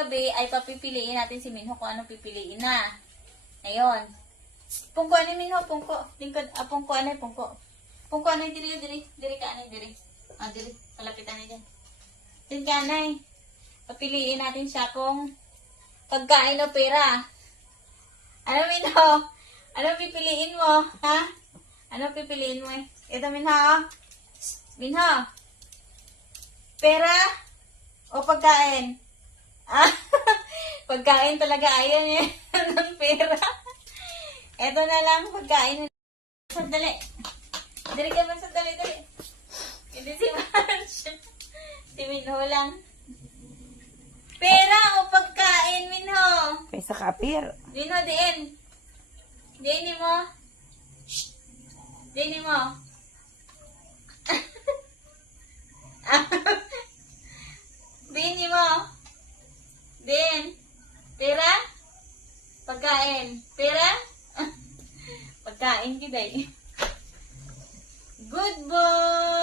Gabi ay papipiliin natin si Minho kung anong pipiliin na. Ngayon. Pungko ano Minho? Pungko. Lingkod. Pungko ano? Pungko. Pungko ano? Diri. Diri ka ano? Diri. Diri. Palapitan na dyan. Diri ka ano? Papiliin natin siya kung pagkain o pera. Ano Minho? Ano pipiliin mo? Ha? Ano pipiliin mo eh? Ito Minho. Minho. Pera o pagkain? Pagkain talaga ayaw niya ng pera. Eto na lang, pagkain. Sandali. Dali ka ba? Sandali. Hindi si March. Si Minho lang. Pera o pagkain, Minho? Kaysa kapir. Minho, diin. Diin mo. Diin mo. Diin mo. Din. Pera? Pagkain. Pera? Pagkain, giday. Good boy!